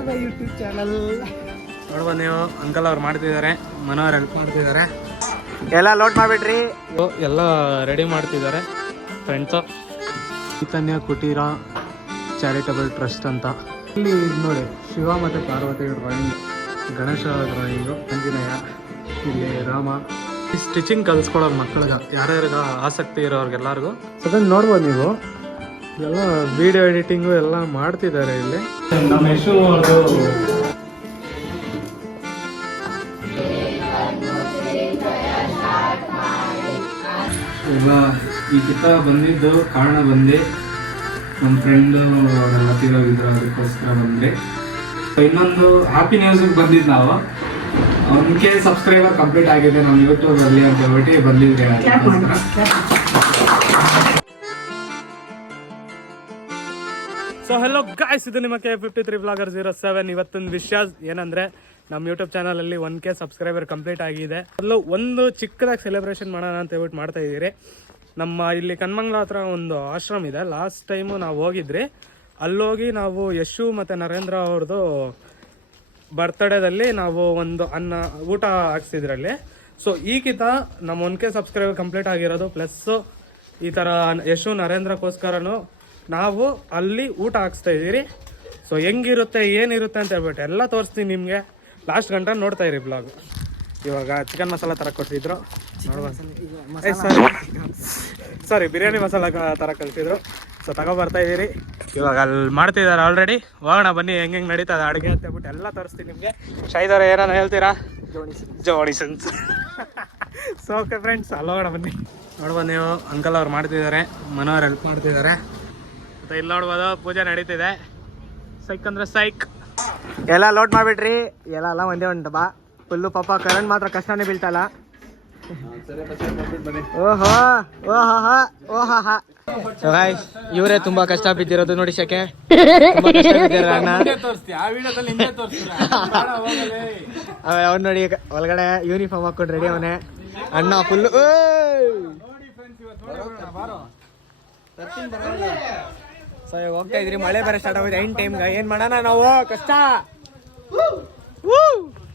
To my YouTube channel. ನೋಡ್ಬೋದು ನೀವು, uncle ಅವ್ರು ಮಾಡ್ತಿದ್ದಾರೆ, ಮನೋರು ಹೆಲ್ಪ್ ಮಾಡ್ತಿದ್ದಾರೆ. ಎಲ್ಲ ಲೋಡ್ ಮಾಡಿಬಿಟ್ರಿ, ಎಲ್ಲ ರೆಡಿ ಮಾಡ್ತಿದ್ದಾರೆ ಫ್ರೆಂಡ್ಸು. ಚೈತನ್ಯ ಕುಟೀರ ಚಾರಿಟಬಲ್ ಟ್ರಸ್ಟ್ ಅಂತ. ಇಲ್ಲಿ ನೋಡಿ, ಶಿವ ಮತ್ತು ಪಾರ್ವತಿ ಡ್ರಾಯಿಂಗ್, ಗಣೇಶ ಡ್ರಾಯಿಂಗು, ಆಂಜನೇಯ, ಇಲ್ಲಿ ರಾಮ. ಈ ಸ್ಟಿಚಿಂಗ್ ಕಲಿಸ್ಕೊಡೋರು ಮಕ್ಕಳಿಗೆ, ಯಾರ್ಯಾರಿಗ ಆಸಕ್ತಿ ಇರೋರ್ಗೆಲ್ಲರಿಗೂ. ಅದನ್ನು ನೋಡ್ಬೋದು ನೀವು, ಎಲ್ಲ ವಿಡಿಯೋ ಎಡಿಟಿಂಗು ಎಲ್ಲ ಮಾಡ್ತಿದ್ದಾರೆ ಇಲ್ಲಿ. ನಮ್ಮ ಯಶು ಅವ್ರದ್ದು ಎಲ್ಲ ಈ ಕಿತಾಬ್ ಬಂದಿದ್ದು ಕಾರಣ ಬಂದು ನಮ್ಮ ಫ್ರೆಂಡು ಅವರೆಲ್ಲ ತೀರೋಗಿದ್ರು, ಅದಕ್ಕೋಸ್ಕರ ಬಂದ್ರಿ. ಇನ್ನೊಂದು ಹ್ಯಾಪಿ ನ್ಯೂಸಿಗೆ ಬಂದಿದ್ದು ನಾವು, 1K ಸಬ್ಸ್ಕ್ರೈಬರ್ ಕಂಪ್ಲೀಟ್ ಆಗಿದೆ ನಮ್ಮ ಯೂಟ್ಯೂಬಲ್ಲಿ ಅಂತ ಹೇಳ್ಬಿಟ್ಟು ಬಂದಿದ್ರಿ. ಅದಕ್ಕೋಸ್ಕರ ಸೊ ಹೆಲೋ ಗಾಯ್ಸ್, ಇದು ನಿಮ್ಮ K53 ಬ್ಲಾಗರ್ 07. ಇವತ್ತೊಂದು ವಿಷಯ ಏನಂದರೆ, ನಮ್ಮ ಯೂಟ್ಯೂಬ್ ಚಾನಲಲ್ಲಿ 1K ಸಬ್ಸ್ಕ್ರೈಬರ್ ಕಂಪ್ಲೀಟ್ ಆಗಿದೆ. ಅಲ್ಲೂ ಒಂದು ಚಿಕ್ಕದಾಗಿ ಸೆಲೆಬ್ರೇಷನ್ ಮಾಡೋಣ ಅಂತ ಹೇಳ್ಬಿಟ್ಟು ಮಾಡ್ತಾ ಇದ್ದೀರಿ. ನಮ್ಮ ಇಲ್ಲಿ ಕನ್ಮಂಗ್ಲ ಹತ್ರ ಒಂದು ಆಶ್ರಮ ಇದೆ. ಲಾಸ್ಟ್ ಟೈಮು ನಾವು ಹೋಗಿದ್ರಿ, ಅಲ್ಲೋಗಿ ನಾವು ಯಶು ಮತ್ತು ನರೇಂದ್ರ ಅವ್ರದ್ದು ಬರ್ತ್ಡೇದಲ್ಲಿ ನಾವು ಒಂದು ಊಟ ಹಾಕ್ಸಿದ್ರಲ್ಲಿ. ಸೊ ಈಗಿತ ನಮ್ಮ 1K ಸಬ್ಸ್ಕ್ರೈಬರ್ ಕಂಪ್ಲೀಟ್ ಆಗಿರೋದು, ಪ್ಲಸ್ಸು ಈ ಥರ ಯಶು ನರೇಂದ್ರಕ್ಕೋಸ್ಕರನೂ ನಾವು ಅಲ್ಲಿ ಊಟ ಹಾಕ್ಸ್ತಾ ಇದ್ದೀರಿ. ಸೊ ಹೆಂಗಿರುತ್ತೆ ಏನಿರುತ್ತೆ ಅಂತ ಹೇಳ್ಬಿಟ್ಟು ಎಲ್ಲ ತೋರಿಸ್ತೀನಿ ನಿಮಗೆ. ಲಾಸ್ಟ್ ಗಂಟೆ ನೋಡ್ತಾ ಇರಿ ಬ್ಲಾಗ್. ಇವಾಗ ಚಿಕನ್ ಮಸಾಲ ಥರ ಕೊಡ್ತಿದ್ರು, ಸಾರಿ ಬಿರಿಯಾನಿ ಮಸಾಲ ಥರ ಕಲಿಸಿದ್ರು. ಸೊ ತಗೊಬರ್ತಾ ಇದ್ದೀರಿ, ಇವಾಗ ಅಲ್ಲಿ ಮಾಡ್ತಿದ್ದಾರೆ ಆಲ್ರೆಡಿ. ಹೋಗೋಣ ಬನ್ನಿ, ಹೆಂಗೆ ನಡೀತದೆ ಅಡುಗೆ ಅಂತ ಹೇಳ್ಬಿಟ್ಟು ಎಲ್ಲ ತೋರಿಸ್ತೀನಿ ನಿಮಗೆ. ಶೈದವ್ರು ಏನಾನ ಹೇಳ್ತೀರಾ? ಜೋಡಿಸನ್ಸ್. ಸೊ ಓಕೆ ಫ್ರೆಂಡ್ಸ್, ಅಲ್ಲಿ ಹೋಗೋಣ ಬನ್ನಿ. ನೋಡ್ಬೋದು ನೀವು, ಅಂಕಲ್ ಅವ್ರು ಮಾಡ್ತಿದ್ದಾರೆ, ಮನೋರು ಹೆಲ್ಪ್ ಮಾಡ್ತಿದ್ದಾರೆ. ಮತ್ತು ಇಲ್ಲಿ ನೋಡ್ಬೋದು ಪೂಜೆ ನಡೀತಿದೆ. ಸೈಕ್ ಅಂದರೆ ಸೈಕ್. ಎಲ್ಲ ಲೋಡ್ ಮಾಡಿಬಿಟ್ರಿ, ಎಲ್ಲ ಒಂದೇ ಉಂಟು ಬಾ. ಫುಲ್ಲು ಪಾಪ ಕರೆಂಟ್ ಮಾತ್ರ ಕಷ್ಟನೇ ಬೀಳ್ತಲ್ಲ. ಓಹೋ ಓಹಾ ಓಹಾ. ಇವರೇ ತುಂಬಾ ಕಷ್ಟ ಬಿದ್ದಿರೋದು ನೋಡಿ, ಶಕೆ ಅವ್ನು ನೋಡಿ ಒಳಗಡೆ ಯೂನಿಫಾರ್ಮ್ ಹಾಕೊಂಡು ರೆಡಿ ಅವನೇ ಅಣ್ಣ ಫುಲ್ಲು. ಸೊ ಇವಾಗ ಹೋಗ್ತಾ ಇದ್ರಿ, ಮಳೆ ಬೇರೆ ಸ್ಟಾರ್ಟ್ ಆಗಿದೆ ಐನ್ ಟೈಮ್ಗೆ. ಏನ್ ಮಾಡೋಣ ನಾವು, ಕಷ್ಟ.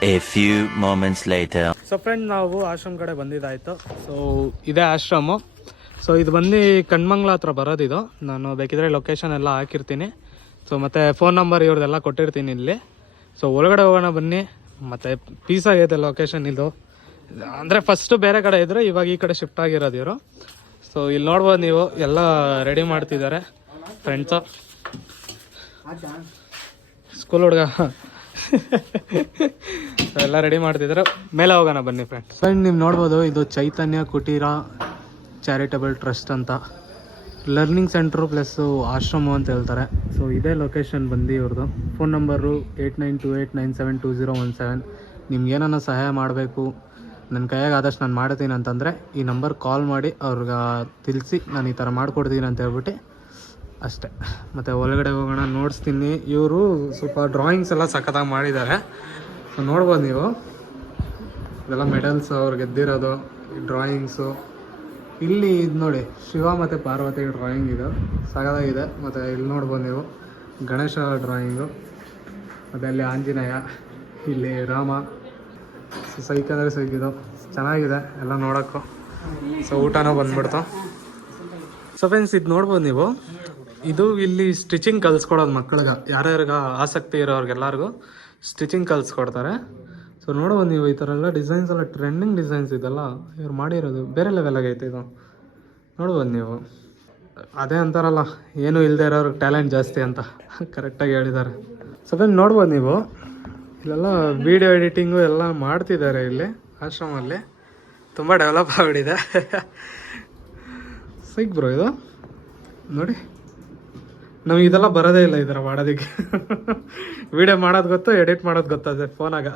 A few moments later. So friend, ನಾವು ಆಶ್ರಮ ಕಡೆ ಬಂದಿದ್ದಾಯ್ತು. ಸೊ ಇದೇ ಆಶ್ರಮ. ಸೊ ಇದು ಬಂದು ಕಣ್ಮಂಗ್ಲ ಹತ್ರ ಬರೋದಿದು. ನಾನು ಬೇಕಿದ್ರೆ ಲೊಕೇಶನ್ ಎಲ್ಲ ಹಾಕಿರ್ತೀನಿ. ಸೊ ಮತ್ತು ಫೋನ್ ನಂಬರ್ ಇವ್ರದ್ದೆಲ್ಲ ಕೊಟ್ಟಿರ್ತೀನಿ ಇಲ್ಲಿ. ಸೊ ಒಳಗಡೆ ಹೋಗೋಣ ಬನ್ನಿ. ಮತ್ತು ಪೀಸ್ ಆಗೈತೆ ಲೊಕೇಶನ್ ಇದು. ಅಂದರೆ ಫಸ್ಟು ಬೇರೆ ಕಡೆ ಇದ್ದರೆ ಇವಾಗ ಈ ಕಡೆ ಶಿಫ್ಟ್ ಆಗಿರೋದು ಇವರು. ಸೊ ಇಲ್ಲಿ ನೋಡ್ಬೋದು ನೀವು, ಎಲ್ಲ ರೆಡಿ ಮಾಡ್ತಿದ್ದಾರೆ ಫ್ರೆಂಡ್ಸು. ಸ್ಕೂಲ್ ಹುಡುಗ ಎಲ್ಲ ರೆಡಿ ಮಾಡ್ತಿದ್ದಾರೆ. ಮೇಲೆ ಹೋಗೋಣ ಬನ್ನಿ ಫ್ರೆಂಡ್ಸ್. ನೀವು ನೋಡ್ಬೋದು, ಇದು ಚೈತನ್ಯ ಕುಟೀರ ಚಾರಿಟಬಲ್ ಟ್ರಸ್ಟ್ ಅಂತ. ಲರ್ನಿಂಗ್ ಸೆಂಟ್ರು ಪ್ಲಸ್ಸು ಆಶ್ರಮ ಅಂತ ಹೇಳ್ತಾರೆ. ಸೊ ಇದೇ ಲೊಕೇಶನ್ ಬಂದು ಇವ್ರದ್ದು. Phone number 8928972017. ನಿಮ್ಗೇನೋ ಸಹಾಯ ಮಾಡಬೇಕು, ನನ್ನ ಕೈಯಾಗ ಆದಷ್ಟು ನಾನು ಮಾಡ್ತೀನಿ ಅಂತಂದರೆ ಈ ನಂಬರ್ ಕಾಲ್ ಮಾಡಿ ಅವ್ರಿಗೆ ತಿಳಿಸಿ ನಾನು ಈ ಥರ ಮಾಡಿಕೊಡ್ತೀನಿ ಅಂತ ಹೇಳ್ಬಿಟ್ಟು ಅಷ್ಟೇ. ಮತ್ತು ಒಳಗಡೆ ಹೋಗೋಣ, ನೋಡಿಸ್ತೀನಿ. ಇವರು ಸ್ವಲ್ಪ ಡ್ರಾಯಿಂಗ್ಸ್ ಎಲ್ಲ ಸಖತ್ತಾಗಿ ಮಾಡಿದ್ದಾರೆ. ನೋಡ್ಬೋದು ನೀವು, ಇದೆಲ್ಲ ಮೆಡಲ್ಸ್ ಅವ್ರು ಗೆದ್ದಿರೋದು, ಡ್ರಾಯಿಂಗ್ಸು. ಇಲ್ಲಿ ಇದು ನೋಡಿ, ಶಿವ ಮತ್ತು ಪಾರ್ವತಿ ಡ್ರಾಯಿಂಗ್ ಇದು ಸಖತ್ತಾಗಿದೆ. ಮತ್ತು ಇಲ್ಲಿ ನೋಡ್ಬೋದು ನೀವು, ಗಣೇಶ ಡ್ರಾಯಿಂಗು, ಮತ್ತು ಅಲ್ಲಿ ಆಂಜನೇಯ, ಇಲ್ಲಿ ರಾಮ. ಸೊ ಸೈಕ್ ಅಂದರೆ ಸೈಕಿದು ಚೆನ್ನಾಗಿದೆ ಎಲ್ಲ ನೋಡೋಕ್ಕೂ. ಸೊ ಊಟನೂ ಬಂದ್ಬಿಡ್ತು. ಸೊ ಫ್ರೆಂಡ್ಸ್, ಇದು ನೋಡ್ಬೋದು ನೀವು, ಇದು ಇಲ್ಲಿ ಸ್ಟಿಚಿಂಗ್ ಕಲಿಸ್ಕೊಡೋದು ಮಕ್ಕಳಿಗೆ, ಯಾರ್ಯಾರಿಗ ಆಸಕ್ತಿ ಇರೋರ್ಗೆಲ್ಲರಿಗೂ ಸ್ಟಿಚಿಂಗ್ ಕಲಿಸ್ಕೊಡ್ತಾರೆ. ಸೊ ನೋಡ್ಬೋದು ನೀವು, ಈ ಥರ ಎಲ್ಲ ಡಿಸೈನ್ಸ್ ಎಲ್ಲ ಟ್ರೆಂಡಿಂಗ್ ಡಿಸೈನ್ಸ್ ಇದೆಲ್ಲ ಇವ್ರು ಮಾಡಿರೋದು ಬೇರೆ ಲೆವೆಲ್ ಆಗೈತೆ ಇದು. ನೋಡ್ಬೋದು ನೀವು, ಅದೇ ಅಂತಾರಲ್ಲ, ಏನೂ ಇಲ್ಲದೆ ಇರೋರ್ಗೆ ಟ್ಯಾಲೆಂಟ್ ಜಾಸ್ತಿ ಅಂತ, ಕರೆಕ್ಟಾಗಿ ಹೇಳಿದ್ದಾರೆ. ಸೊ ಫ್ರೆಂಡ್ ನೋಡ್ಬೋದು ನೀವು, ಇಲ್ಲೆಲ್ಲ ವೀಡಿಯೋ ಎಡಿಟಿಂಗು ಎಲ್ಲ ಮಾಡ್ತಿದ್ದಾರೆ ಇಲ್ಲಿ ಆಶ್ರಮಲ್ಲಿ. ತುಂಬ ಡೆವಲಪ್ ಆಗಿಬಿಟ್ಟಿದೆ. ಸೈಕ್ ಬ್ರೋ ಇದು ನೋಡಿ, ನಮಗೆ ಇದೆಲ್ಲ ಬರೋದೇ ಇಲ್ಲ ಈ ಥರ ಮಾಡೋದಕ್ಕೆ. ವಿಡಿಯೋ ಮಾಡೋದು ಗೊತ್ತು, ಎಡಿಟ್ ಮಾಡೋದು ಗೊತ್ತದೆ ಫೋನಾಗ.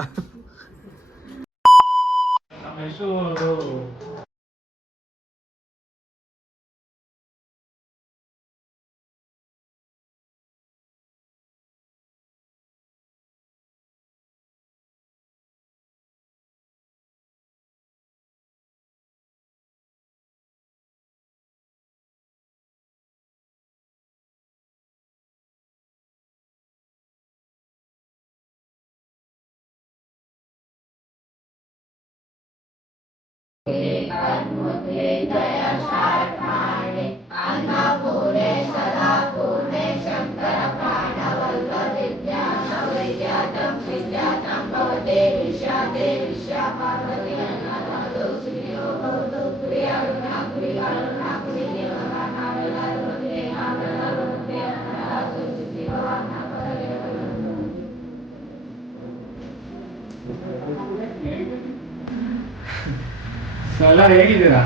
ಎಲ್ಲ ಹೇಗಿದ್ದೀರಾ?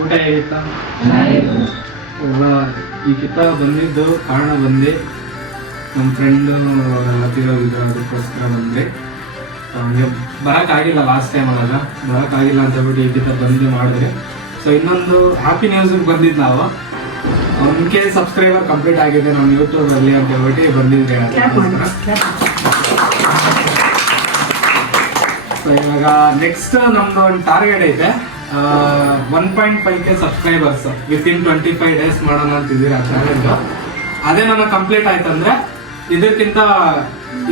ಊಟ ಹೇಗಿತ್ತ? ಎಲ್ಲ ಈ ಕಿತ್ತಾಗ ಬಂದಿದ್ದು ಕಾರಣ ಬಂದು ನಮ್ಮ ಫ್ರೆಂಡು ಎಲ್ಲ ತಿರೋದಿದ್ರು, ಅದಕ್ಕೋಸ್ಕರ ಬಂದ್ರಿ. ಹಂಗೆ ಬರೋಕ್ಕಾಗಿಲ್ಲ ಲಾಸ್ಟ್ ಟೈಮ್ ಅವಾಗ, ಬರೋಕ್ಕಾಗಿಲ್ಲ ಅಂತ ಹೇಳ್ಬಿಟ್ಟು ಈ ಕಿತ್ತ ಬಂದು ಮಾಡಿದ್ರಿ. ಸೊ ಇನ್ನೊಂದು ಹ್ಯಾಪಿ ನ್ಯೂಸಿಗೆ ಬಂದಿದ್ದು ನಾವು 1K ಸಬ್ಸ್ಕ್ರೈಬರ್ ಕಂಪ್ಲೀಟ್ ಆಗಿದೆ ನಮ್ಮ ಯೂಟ್ಯೂಬಲ್ಲಿ ಅಂತ ಹೇಳ್ಬಿಟ್ಟು ಬಂದಿದ್ರಿ. ಸೊ ಇವಾಗ ನೆಕ್ಸ್ಟ್ ನಮ್ದು ಒಂದು ಟಾರ್ಗೆಟ್ ಐತೆ, 1.5K ಸಬ್ಸ್ಕ್ರೈಬರ್ಸ್ ವಿತಿನ್ 25 days ಮಾಡೋಣ ಅಂತಿದ್ದೀರಿ ಆ ಚಾಲೆಂಜ್. ಅದೇ ನನ್ನ ಕಂಪ್ಲೀಟ್ ಆಯ್ತಂದ್ರೆ ಇದಕ್ಕಿಂತ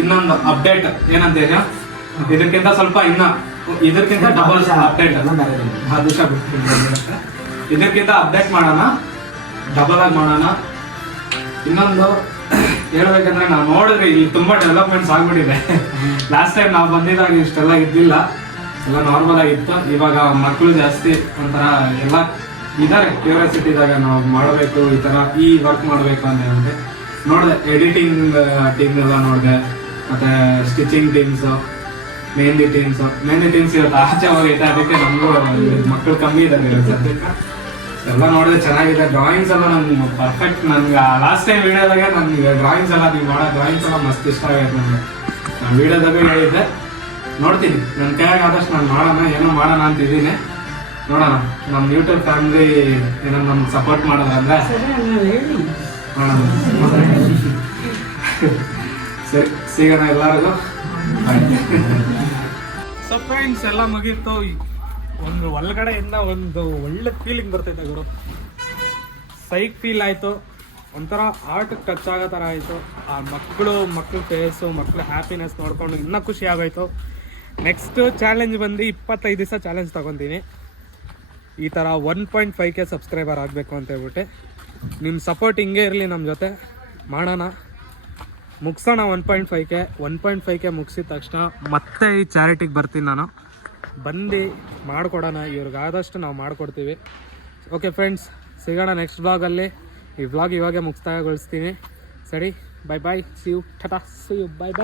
ಇನ್ನೊಂದು ಅಪ್ಡೇಟ್ ಏನಂತೀರ, ಇದಕ್ಕಿಂತ ಸ್ವಲ್ಪ ಇದಕ್ಕಿಂತ ಡಬಲ್ ಅಪ್ಡೇಟ್, ಇದಕ್ಕಿಂತ ಅಪ್ಡೇಟ್ ಮಾಡೋಣ, ಡಬಲ್ ಆಗಿ ಮಾಡೋಣ. ಇನ್ನೊಂದು ಹೇಳ್ಬೇಕಂದ್ರೆ ನಾವು ನೋಡಿದ್ರೆ ಇಲ್ಲಿ ತುಂಬಾ ಡೆವಲಪ್ಮೆಂಟ್ಸ್ ಆಗ್ಬಿಟ್ಟಿದೆ. ಲಾಸ್ಟ್ ಟೈಮ್ ನಾವು ಬಂದಿದಾಗ ಇಷ್ಟೆಲ್ಲ ಇದ್ದಿಲ್ಲ, ಎಲ್ಲ ನಾರ್ಮಲ್ ಆಗಿತ್ತು. ಇವಾಗ ಮಕ್ಕಳು ಜಾಸ್ತಿ ಒಂಥರ ಎಲ್ಲ ಇದಾರೆ, ಕ್ಯೂರಿಯಾಸಿಟಿ ಇದ್ದಾಗ ನಾವು ಮಾಡಬೇಕು, ಈ ತರ ಈ ವರ್ಕ್ ಮಾಡಬೇಕು ಅಂತ ಹೇಳಿದೆ. ನೋಡಿದೆ ಎಡಿಟಿಂಗ್ ಟೀಮ್ ಎಲ್ಲ ನೋಡಿದೆ, ಮತ್ತೆ ಸ್ಟಿಚಿಂಗ್ ಟೀಮ್ಸ್, ಮೆಹಂದಿ ಟೀಮ್ಸ್ ಇವತ್ತು ಆಚೆ ಹೋಗೈತೆ, ಅದಕ್ಕೆ ನಮಗೂ ಮಕ್ಕಳು ಕಮ್ಮಿ ಇದ್ದಾರೆ ಸದ್ಯಕ್ಕೆ. ಎಲ್ಲ ನೋಡಿದ್ರೆ ಚೆನ್ನಾಗಿದೆ. ಡ್ರಾಯಿಂಗ್ಸ್ ಎಲ್ಲ ನನ್ಗೆ ಪರ್ಫೆಕ್ಟ್. ನನ್ಗೆ ಲಾಸ್ಟ್ ಟೈಮ್ ವಿಡಿಯೋದಾಗ ನನ್ಗೆ ಡ್ರಾಯಿಂಗ್ಸ್ ಎಲ್ಲ ನೀವು ಮಾಡೋ ಡ್ರಾಯಿಂಗ್ಸ್ ಎಲ್ಲ ಮಸ್ತ್ ಇಷ್ಟ ಆಗೈತೆ ನನಗೆ. ನಾನು ವಿಡಿಯೋದಾಗ ಹೇಳಿದ್ದೆ, ನೋಡ್ತೀನಿ ನನ್ನ ಕೈಯಾಗ ಆದಷ್ಟು ನಾನು ಏನೋ ಮಾಡೋಣ ಅಂತಿದ್ದೀನಿ. ನೋಡೋಣ ನಮ್ಮ ಯೂಟ್ಯೂಬ್ ಫ್ಯಾಮಿಲಿ ಏನೋ ನಮ್ಗೆ ಸಪೋರ್ಟ್ ಮಾಡೋದಂದ್ರೆ ಮಾಡೋಣ. ಸರಿ, ಸಿಗೋಣ ಎಲ್ಲರಿಗೂ. ಸೊ ಫ್ರೆಂಡ್ಸ್, ಎಲ್ಲ ಮುಗೀತು. ಒಂದು ಒಳಗಡೆಯಿಂದ ಒಂದು ಒಳ್ಳೆ ಫೀಲಿಂಗ್ ಬರ್ತೈತೆ ಗುರು. ಸೈಕ್ ಫೀಲ್ ಆಯಿತು, ಒಂಥರ ಆರ್ಟ್ ಟಚ್ ಆಗೋ ಥರ ಆಯಿತು. ಆ ಮಕ್ಕಳು ಫೇಸು, ಮಕ್ಕಳು ಹ್ಯಾಪಿನೆಸ್ ನೋಡ್ಕೊಂಡು ಇನ್ನೂ ಖುಷಿ ಆಗೋಯ್ತು. ನೆಕ್ಸ್ಟ್ ಚಾಲೆಂಜ್ ಬಂದು 25 ದಿವಸ ಚಾಲೆಂಜ್ ತೊಗೊತೀನಿ. ಈ ಥರ 1.5K ಸಬ್ಸ್ಕ್ರೈಬರ್ ಆಗಬೇಕು ಅಂತ ಹೇಳ್ಬಿಟ್ಟು ನಿಮ್ಮ ಸಪೋರ್ಟ್ ಹಿಂಗೆ ಇರಲಿ ನಮ್ಮ ಜೊತೆ. ಮಾಡೋಣ, ಮುಗಿಸೋಣ 1.5K ಮುಗಿಸಿದ ತಕ್ಷಣ ಮತ್ತೆ ಈ ಚಾರಿಟಿಗೆ ಬರ್ತೀನಿ ನಾನು. ಬಂದು ಮಾಡಿಕೊಡೋಣ, ಇವ್ರಿಗಾದಷ್ಟು ನಾವು ಮಾಡಿಕೊಡ್ತೀವಿ. ಓಕೆ ಫ್ರೆಂಡ್ಸ್, ಸಿಗೋಣ ನೆಕ್ಸ್ಟ್ ವ್ಲಾಗಲ್ಲಿ. ಈ ವ್ಲಾಗ್ ಇವಾಗೆ ಮುಕ್ತಾಯಗೊಳಿಸ್ತೀನಿ. ಸರಿ, ಬೈ ಬಾಯ್, ಸಿ ಯು, ಟಾಟಾ, ಸಿ ಯು, ಬೈ ಬಾಯ್.